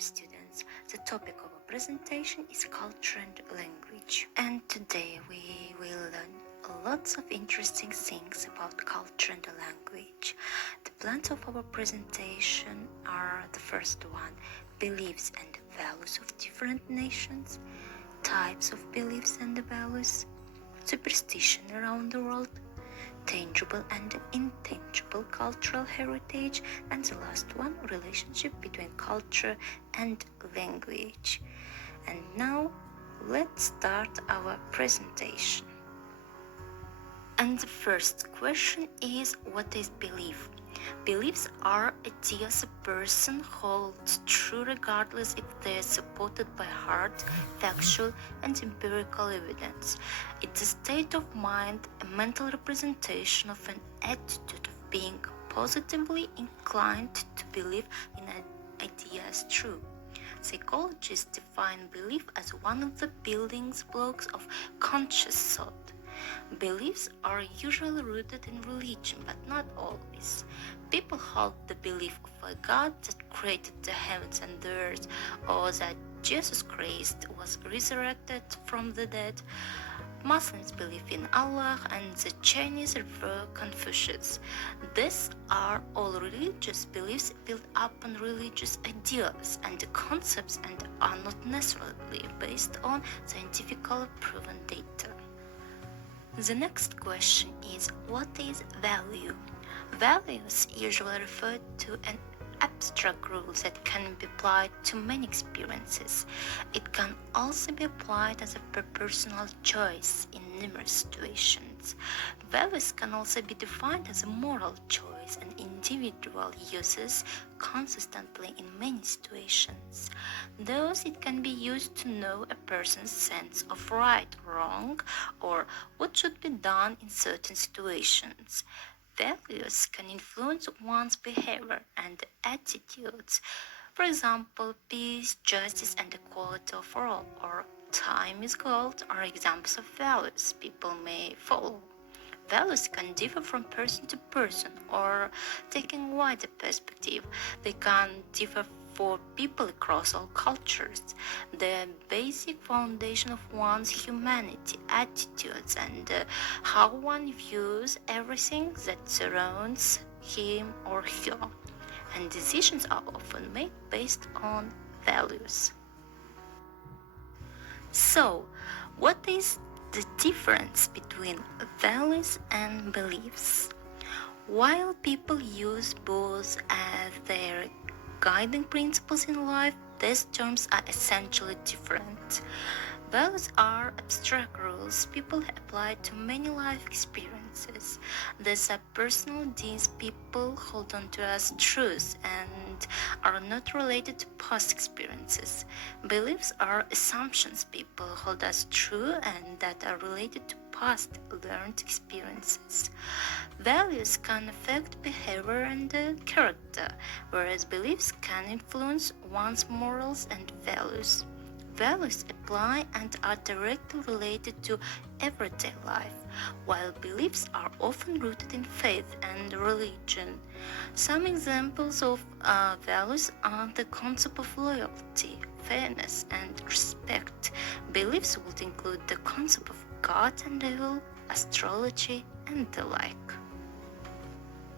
students, the topic of our presentation is culture and language. And today we will learn lots of interesting things about culture and language. The plans of our presentation are the first one, beliefs and values of different nations, types of beliefs and values, superstition around the world, tangible and intangible cultural heritage, and the last one, relationship between culture and language. And now let's start our presentation. And the first question is, what is belief? Beliefs are ideas a person holds true regardless if they are supported by hard, factual, and empirical evidence. It's a state of mind, a mental representation of an attitude of being positively inclined to believe in an idea as true. Psychologists define belief as one of the building blocks of conscious thought. Beliefs are usually rooted in religion, but not always. People hold the belief of a God that created the heavens and the earth, or that Jesus Christ was resurrected from the dead. Muslims believe in Allah, and the Chinese revere Confucius. These are all religious beliefs built upon religious ideas and concepts and are not necessarily based on scientifically proven data. The next question is, what is value? Values usually refer to an abstract rule that can be applied to many experiences. It can also be applied as a personal choice in numerous situations. Values can also be defined as a moral choice an individual uses consistently in many situations. Thus, it can be used to know a person's sense of right or wrong, or what should be done in certain situations. Values can influence one's behavior and attitudes. For example, peace, justice, and equality for all, or time is gold, are examples of values people may follow. Values can differ from person to person, or taking a wider perspective, they can differ for people across all cultures. The basic foundation of one's humanity, attitudes, and how one views everything that surrounds him or her. And decisions are often made based on values. So, what is the difference between values and beliefs? While people use both as their guiding principles in life, these terms are essentially different. Values are abstract rules people apply to many life experiences. These are personal deeds people hold on to as truths and are not related to past experiences. Beliefs are assumptions people hold as true and that are related to past learned experiences. Values can affect behavior and character, whereas beliefs can influence one's morals and values. Values apply and are directly related to everyday life, while beliefs are often rooted in faith and religion. Some examples of values are the concept of loyalty, fairness, and respect. Beliefs would include the concept of God and evil, astrology, and the like.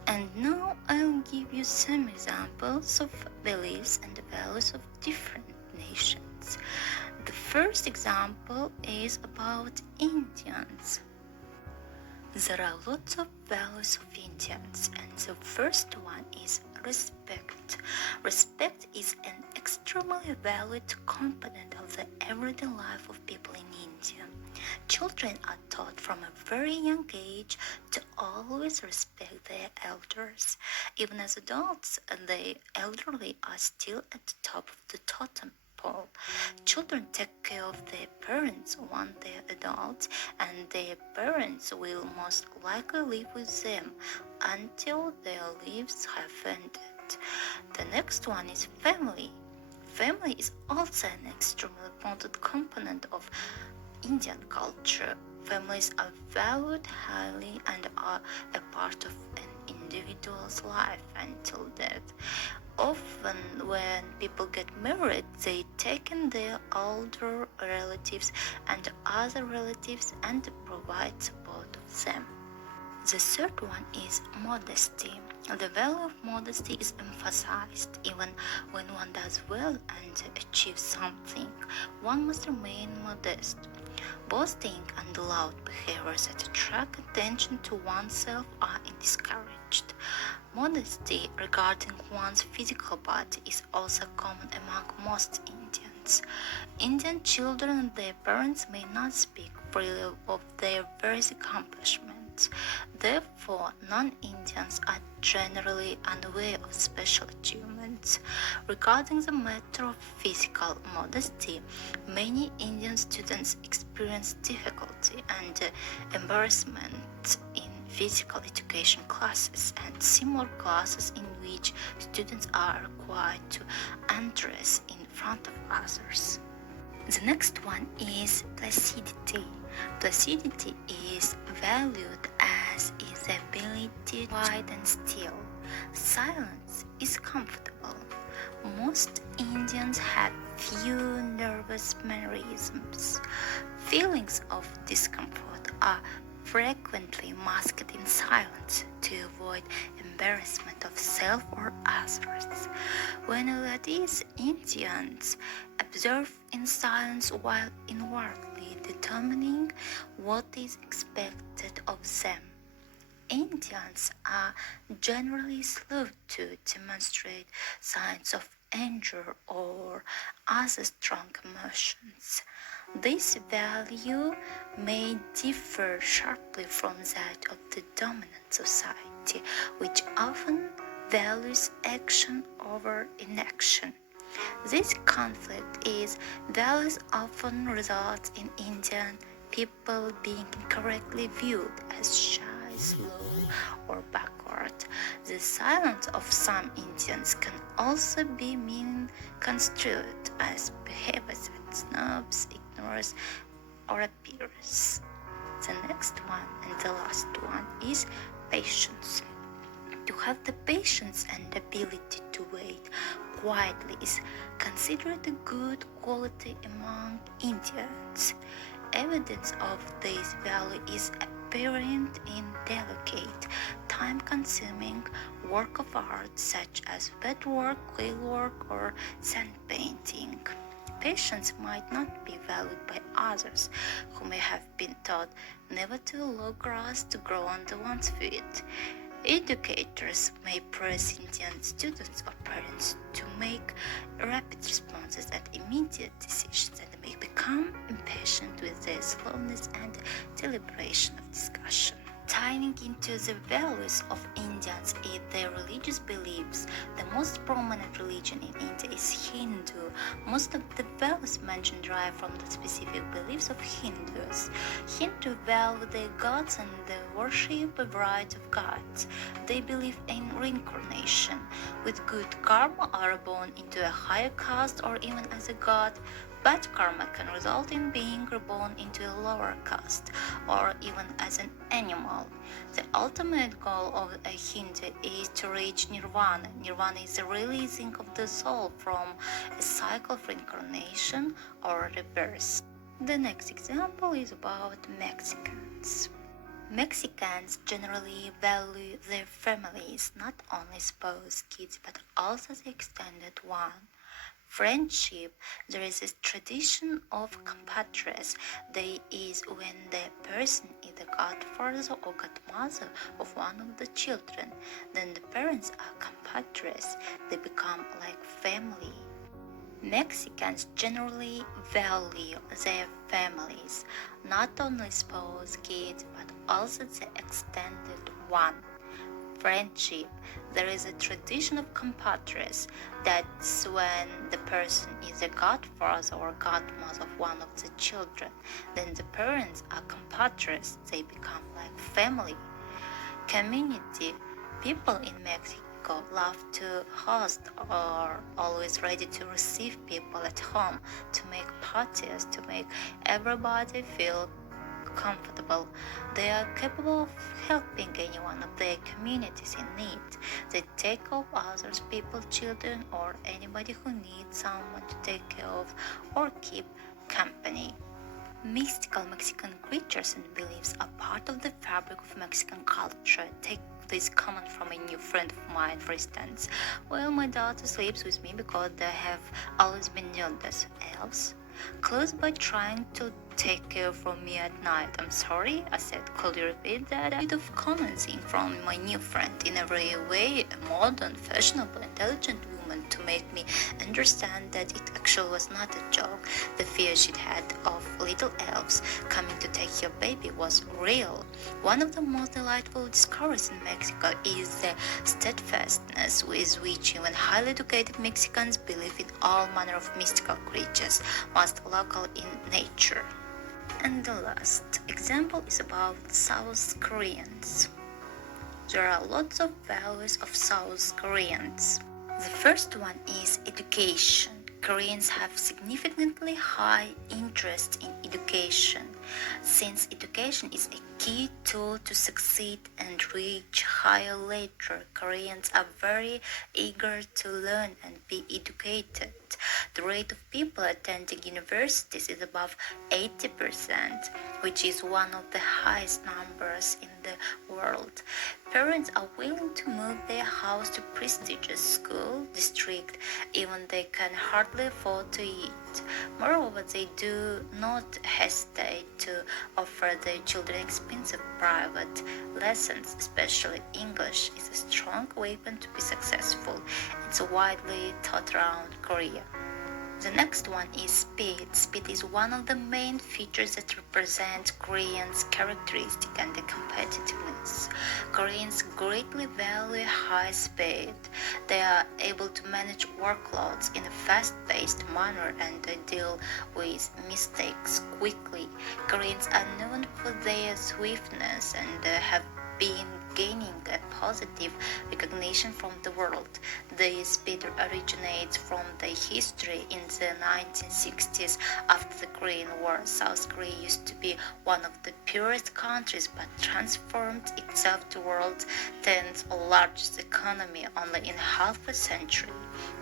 And now I'll give you some examples of beliefs and values of different nations. The first example is about Indians. There are lots of values of Indians, and the first one is respect. Respect is an extremely valued component of the everyday life of people in India. Children are taught from a very young age to always respect their elders. Even as adults, the elderly are still at the top of the totem pole. Children take care of their parents once they are adults, and their parents will most likely live with them until their lives have ended. The next one is family. Family is also an extremely important component of Indian culture. Families are valued highly and are a part of an individual's life until death. often when people get married, they take in their older relatives and other relatives and provide support of them. The third one is modesty. The value of modesty is emphasized. Even when one does well and achieves something, one must remain modest. Boasting and loud behaviors that attract attention to oneself are discouraged. Modesty regarding one's physical body is also common among most Indians. Indian children and their parents may not speak freely of their various accomplishments. Therefore, non-Indians are generally unaware of special achievements. Regarding the matter of physical modesty, many Indian students experience difficulty and embarrassment in physical education classes and similar classes in which students are required to undress in front of others. The next one is placidity. Placidity is valued as is the ability to quiet and still. Silence is comfortable. Most Indians have few nervous mannerisms. Feelings of discomfort are frequently masked in silence to avoid embarrassment of self or others. When that is, Indians observe in silence while inwardly determining what is expected of them. Indians are generally slow to demonstrate signs of anger or other strong emotions. This value may differ sharply from that of the dominant society, which often values action over inaction. This conflict is values often results in Indian people being incorrectly viewed as shy, slow, or backward. The silence of some Indians can also be misconstrued as behaviors that snobs, ignores, or appears. The next one and the last one is patience. To have the patience and ability to wait quietly is considered a good quality among Indians. Evidence of this value is apparent in delicate, time-consuming work of art such as beadwork, clay-work, or sand painting. Patience might not be valued by others who may have been taught never to allow grass to grow under one's feet. Educators may press Indian students or parents to make rapid responses and immediate decisions and may become impatient with their slowness and deliberation of discussion. Tying into the values of Indians is their religious beliefs. The most prominent religion in India is Hindu. Most of the values mentioned derive from the specific beliefs of Hindus. Hindu value their gods and the worship a variety of gods. They believe in reincarnation. With good karma are born into a higher caste or even as a god. Bad karma can result in being reborn into a lower caste or even as an animal. The ultimate goal of a Hindu is to reach nirvana. Nirvana is the releasing of the soul from a cycle of reincarnation or rebirth. The next example is about Mexicans. Mexicans generally value their families, not only spouse, kids, but also the extended one. Friendship, there is a tradition of compadres. That is when the person is the godfather or godmother of one of the children. Then the parents are compadres. They become like family. Mexicans generally value their families, not only spouse, kids, but also the extended one. Friendship, there is a tradition of compadres. That's when the person is the godfather or godmother of one of the children. Then the parents are compadres. They become like family. Community, people in Mexico love to host or are always ready to receive people at home, to make parties, to make everybody feel comfortable. They are capable of helping anyone of their communities in need. They take care of others, people, children, or anybody who needs someone to take care of or keep company. Mystical Mexican creatures and beliefs are part of the fabric of Mexican culture. Take this comment from a new friend of mine, for instance. Well, my daughter sleeps with me because they have always been known as elves. Close by trying to take care from me at night. I'm sorry, I said. Could you repeat that? A bit of commenting from my new friend in a very way, a modern, fashionable, intelligent woman to make me understand that it actually was not a joke. The fear she'd had of little elves coming to take your baby was real. One of the most delightful discoveries in Mexico is the steadfastness with which even highly educated Mexicans believe in all manner of mystical creatures, most local in nature. And the last example is about South Koreans. There are lots of values of South Koreans. The first one is education. Koreans have significantly high interest in education, since education is a key tool to succeed and reach higher later. Koreans are very eager to learn and be educated. The rate of people attending universities is above 80%, which is one of the highest numbers in the world. Parents are willing to move their house to prestigious school district even they can hardly afford to eat. Moreover, they do not hesitate to offer their children expensive private lessons, especially English is a strong weapon to be successful. It's widely taught around Korea. The next one is speed. Speed is one of the main features that represent Koreans' characteristic and the competitiveness. Koreans greatly value high speed. They are able to manage workloads in a fast-paced manner and deal with mistakes quickly. Koreans are known for their swiftness and have been gaining a positive recognition from the world. The speed originates from the history in the 1960s. After the Korean War, South Korea used to be one of the poorest countries but transformed itself to world's 10th largest economy only in half a century.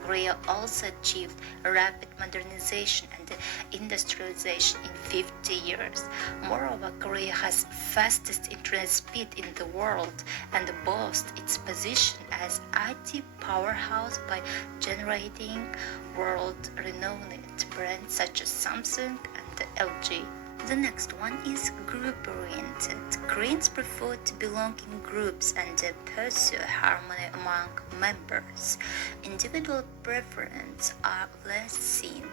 Korea also achieved rapid modernization and industrialization in 50 years. Moreover, Korea has fastest internet speed in the world and boasts its position as IT powerhouse by generating world-renowned brands such as Samsung and LG. The next one is group-oriented. Koreans prefer to belong in groups and pursue harmony among members. Individual preferences are less seen.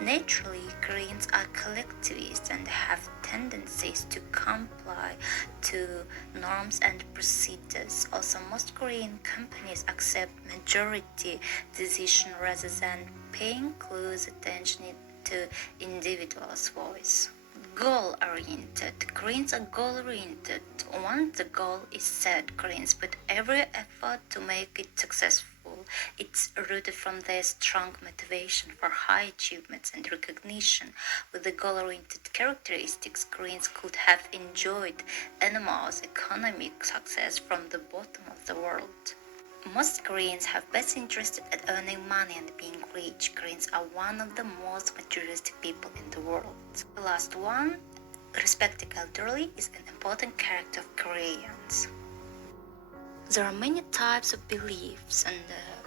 Naturally, Koreans are collectivists and have tendencies to comply to norms and procedures. Also, most Korean companies accept majority decision rather than paying close attention to individuals' voice. Goal-oriented. Koreans are goal-oriented. Once the goal is set, Koreans put every effort to make it successful. It's rooted from their strong motivation for high achievements and recognition. With the goal-oriented characteristics, Koreans could have enjoyed enormous economic success from the bottom of the world. Most Koreans have best interest at earning money and being rich. Koreans are one of the most materialistic people in the world. The last one, respecting elderly, is an important character of Koreans. There are many types of beliefs and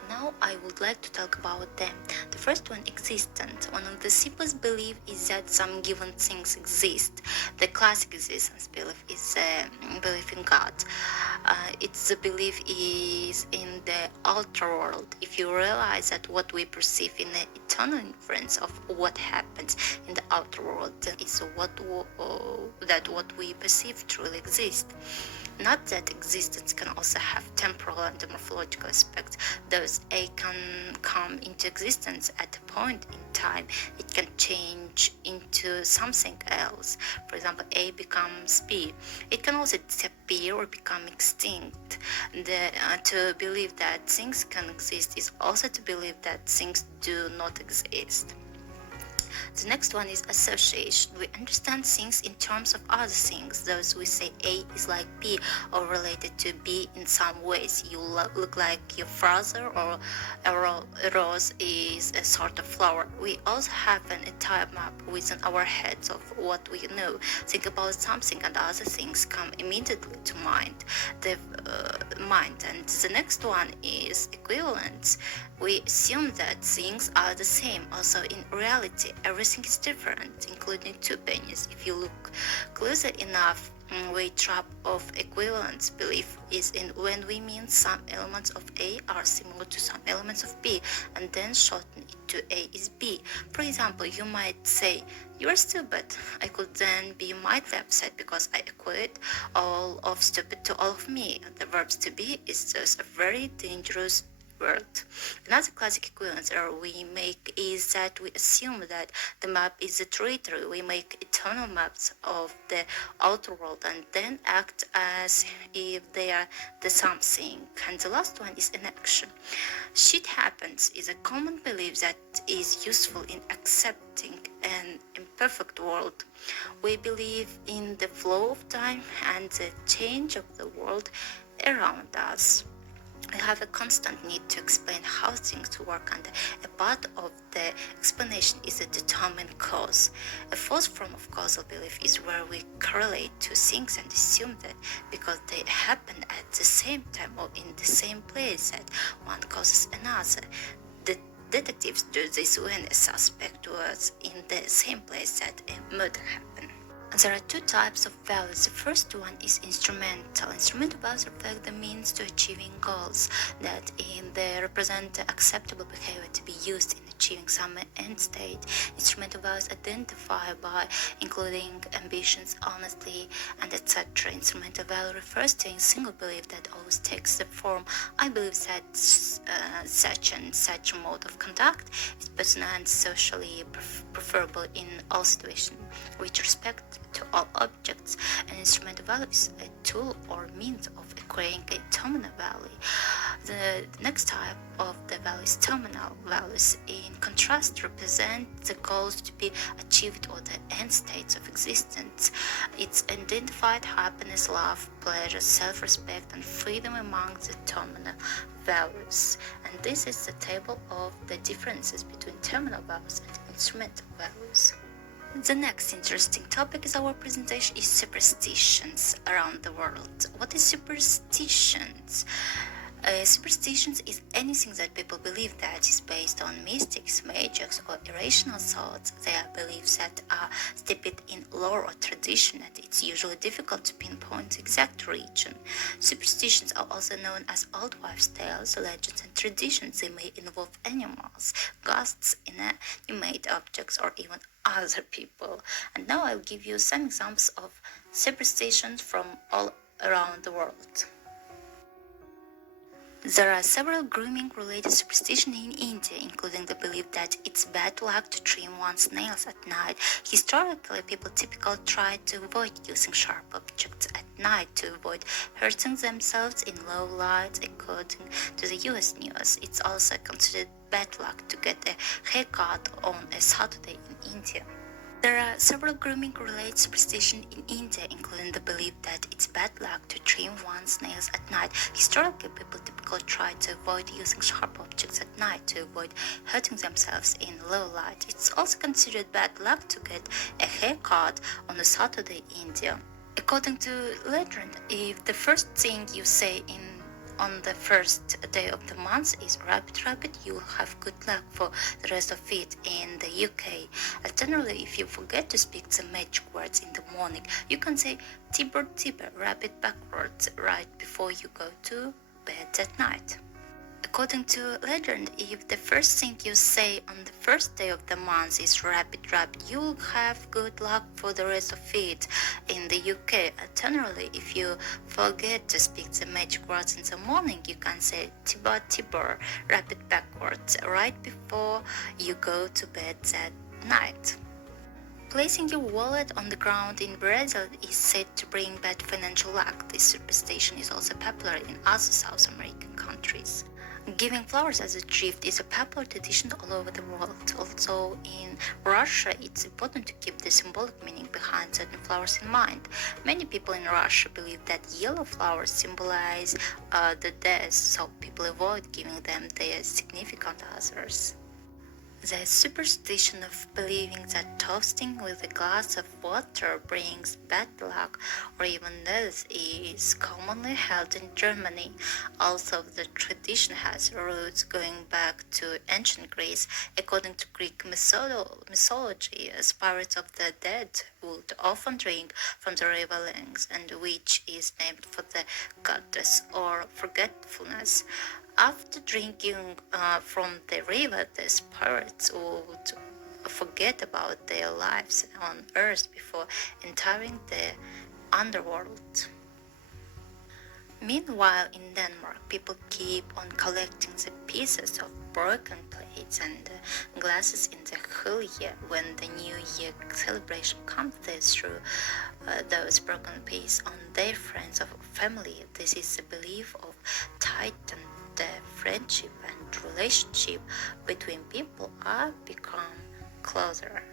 now I would like to talk about them. The first one, existence. One of the simplest beliefs is that some given things exist. The classic existence belief is belief in God. It's the belief is in the outer world. If you realize that what we perceive in the eternal inference of what happens in the outer world is that what we perceive truly exists. Not that existence can also have temporal and morphological aspects. Thus, A can come into existence at a point in time. It can change into something else. For example, A becomes B. It can also disappear or become extinct. To believe that things can exist is also to believe that things do not exist. The next one is association. We understand things in terms of other things. Thus, we say A is like B or related to B in some ways. You look like your father, or a rose is a sort of flower. We also have an entire map within our heads of what we know. Think about something and other things come immediately to mind. And the next one is equivalence. We assume that things are the same. Also, in reality, everything is different, including two pennies. If you look closer enough, the trap of equivalence belief is in when we mean some elements of A are similar to some elements of B, and then shorten it to A is B. For example, you might say, "You are stupid." I could then be mildly upset because I equate all of stupid to all of me. The verbs to be is just a very dangerous word. Another classic equivalence error we make is that we assume that the map is the territory. We make eternal maps of the outer world and then act as if they are the something. And the last one is inaction. Shit happens is a common belief that is useful in accepting an imperfect world. We believe in the flow of time and the change of the world around us. We have a constant need to explain how things work, and a part of the explanation is a determined cause. A false form of causal belief is where we correlate two things and assume that because they happen at the same time or in the same place that one causes another. The detectives do this when a suspect was in the same place that a murder happened. There are two types of values. The first one is instrumental. Instrumental values reflect the means to achieving goals that they represent acceptable behavior to be used in achieving some end state. Instrumental values identify by including ambitions, honesty, and etc. Instrumental value refers to a single belief that always takes the form "I believe that such and such a mode of conduct is personal and socially preferable in all situations. With respect to all objects, an instrumental value is a tool or means of acquiring a terminal value. The next type of the value is terminal values. In contrast, represent the goals to be achieved or the end states of existence. It's identified happiness, love, pleasure, self-respect, and freedom among the terminal values. And this is the table of the differences between terminal values and instrumental values. The next interesting topic is our presentation is superstitions around the world. What is superstitions? Superstitions is anything that people believe that is based on mystics, magics, or irrational thoughts. They are beliefs that are steeped in lore or tradition, and it's usually difficult to pinpoint the exact region. Superstitions are also known as old wives' tales, legends, and traditions. They may involve animals, ghosts, inanimate objects, or even other people. And now I'll give you some examples of superstitions from all around the world. There are several grooming-related superstitions in India, including the belief that it's bad luck to trim one's nails at night. Historically, people typically tried to avoid using sharp objects at night to avoid hurting themselves in low light, according to the US News. It's also considered bad luck to get a haircut on a Saturday in India. There are several grooming-related superstitions in India, including the belief that it's bad luck to trim one's nails at night. Historically, people typically tried to avoid using sharp objects at night to avoid hurting themselves in low light. It's also considered bad luck to get a haircut on a Saturday in India. According to legend, if the first thing you say on the first day of the month is rabbit rabbit, you'll have good luck for the rest of it. In the UK, alternatively, if you forget to speak the magic words in the morning, you can say tibber tibber, rabbit backwards, right before you go to bed at night. According to legend, if the first thing you say on the first day of the month is rabbit rabbit, you'll have good luck for the rest of it. In the UK, alternatively, if you forget to speak the magic words in the morning, you can say tibber tibber, rabbit backwards, right before you go to bed that night. Placing your wallet on the ground in Brazil is said to bring bad financial luck. This superstition is also popular in other South American countries. Giving flowers as a gift is a popular tradition all over the world. Also in in Russia, it's important to keep the symbolic meaning behind certain flowers in mind. Many people in Russia believe that yellow flowers symbolize the dead, so people avoid giving them their significant others. The superstition of believing that toasting with a glass of water brings bad luck or even death is commonly held in Germany. Also, the tradition has roots going back to ancient Greece. According to Greek mythology, spirits of the dead would often drink from the river Lynx, and which is named for the goddess or forgetfulness. After drinking from the river, the spirits would forget about their lives on earth before entering the underworld. Meanwhile, in Denmark, people keep on collecting the pieces of broken plates and glasses in the whole year. When the New Year celebration comes, they throw those broken pieces on their friends or family. This is the belief of tighten the friendship and relationship between people are become closer.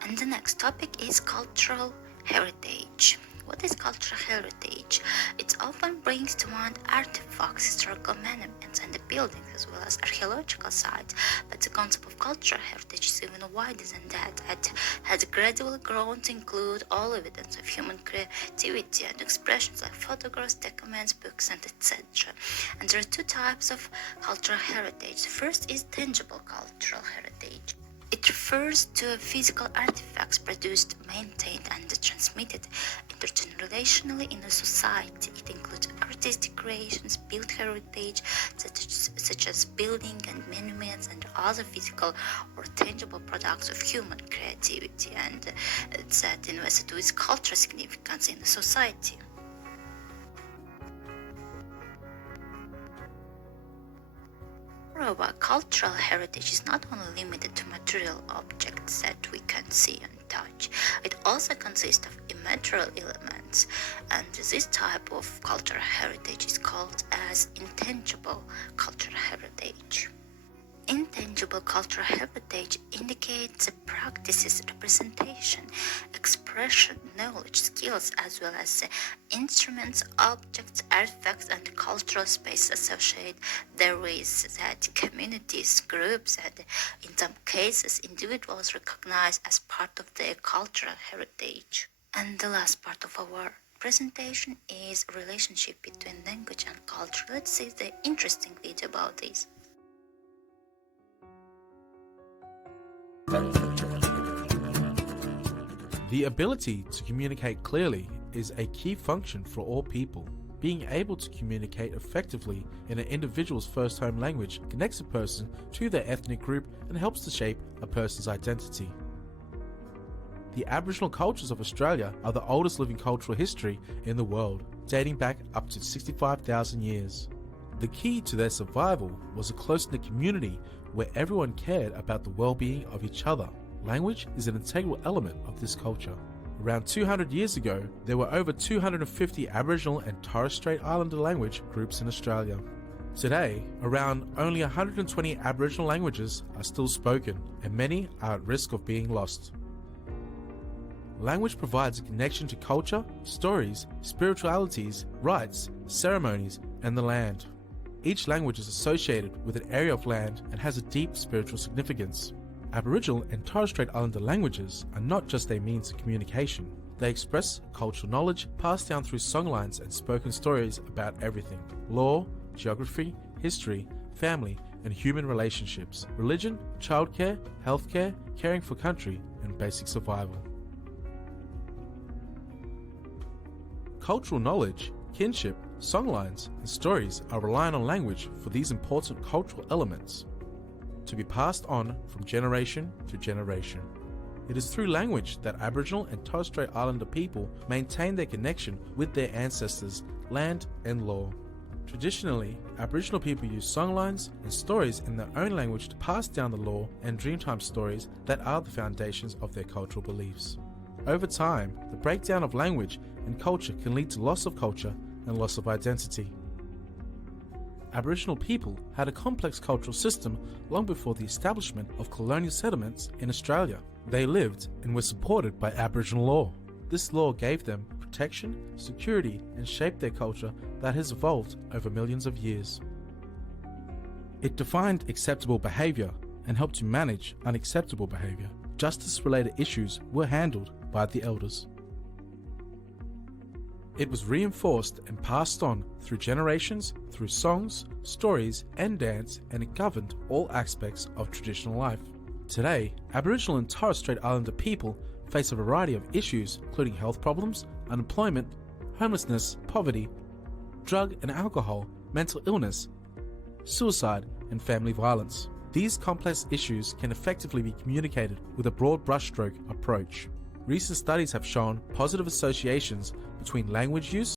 And the next topic is cultural heritage. What is cultural heritage? It often brings to mind artifacts, historical monuments, and the buildings, as well as archaeological sites. But the concept of cultural heritage is even wider than that. It has gradually grown to include all evidence of human creativity and expressions like photographs, documents, books, and etc. And there are two types of cultural heritage. The first is tangible cultural heritage. It refers to physical artifacts produced, maintained, and transmitted intergenerationally in a society. It includes artistic creations, built heritage, such as buildings and monuments, and other physical or tangible products of human creativity, and that invested with cultural significance in the society. Moreover, cultural heritage is not only limited to material objects that we can see and touch. It also consists of immaterial elements, and this type of cultural heritage is called as intangible cultural heritage. Intangible cultural heritage indicates the practices, representation, expression, knowledge, skills, as well as the instruments, objects, artifacts, and cultural space associated therewith that communities, groups, and in some cases individuals recognize as part of their cultural heritage. And the last part of our presentation is relationship between language and culture. Let's see the interesting video about this. The ability to communicate clearly is a key function for all people. Being able to communicate effectively in an individual's first home language connects a person to their ethnic group and helps to shape a person's identity. The Aboriginal cultures of Australia are the oldest living cultural history in the world, dating back up to 65,000 years. The key to their survival was a close-knit community where everyone cared about the well-being of each other. Language is an integral element of this culture. Around 200 years ago, there were over 250 Aboriginal and Torres Strait Islander language groups in Australia. Today, around only 120 Aboriginal languages are still spoken, and many are at risk of being lost. Language provides a connection to culture, stories, spiritualities, rites, ceremonies, and the land. Each language is associated with an area of land and has a deep spiritual significance. Aboriginal and Torres Strait Islander languages are not just a means of communication. They express cultural knowledge passed down through songlines and spoken stories about everything: law, geography, history, family, and human relationships, religion, childcare, healthcare, caring for country, and basic survival. Cultural knowledge, kinship, songlines, and stories are reliant on language for these important cultural elements to be passed on from generation to generation. It is through language that Aboriginal and Torres Strait Islander people maintain their connection with their ancestors, land, and law. Traditionally, Aboriginal people use songlines and stories in their own language to pass down the law and Dreamtime stories that are the foundations of their cultural beliefs. Over time, the breakdown of language and culture can lead to loss of culture and loss of identity. Aboriginal people had a complex cultural system long before the establishment of colonial settlements in Australia. They lived and were supported by Aboriginal law. This law gave them protection, security, and shaped their culture that has evolved over millions of years. It defined acceptable behaviour and helped to manage unacceptable behaviour. Justice-related issues were handled by the elders. It was reinforced and passed on through generations, through songs, stories, and dance, and it governed all aspects of traditional life. Today, Aboriginal and Torres Strait Islander people face a variety of issues, including health problems, unemployment, homelessness, poverty, drug and alcohol, mental illness, suicide, and family violence. These complex issues can effectively be communicated with a broad brushstroke approach. Recent studies have shown positive associations between language use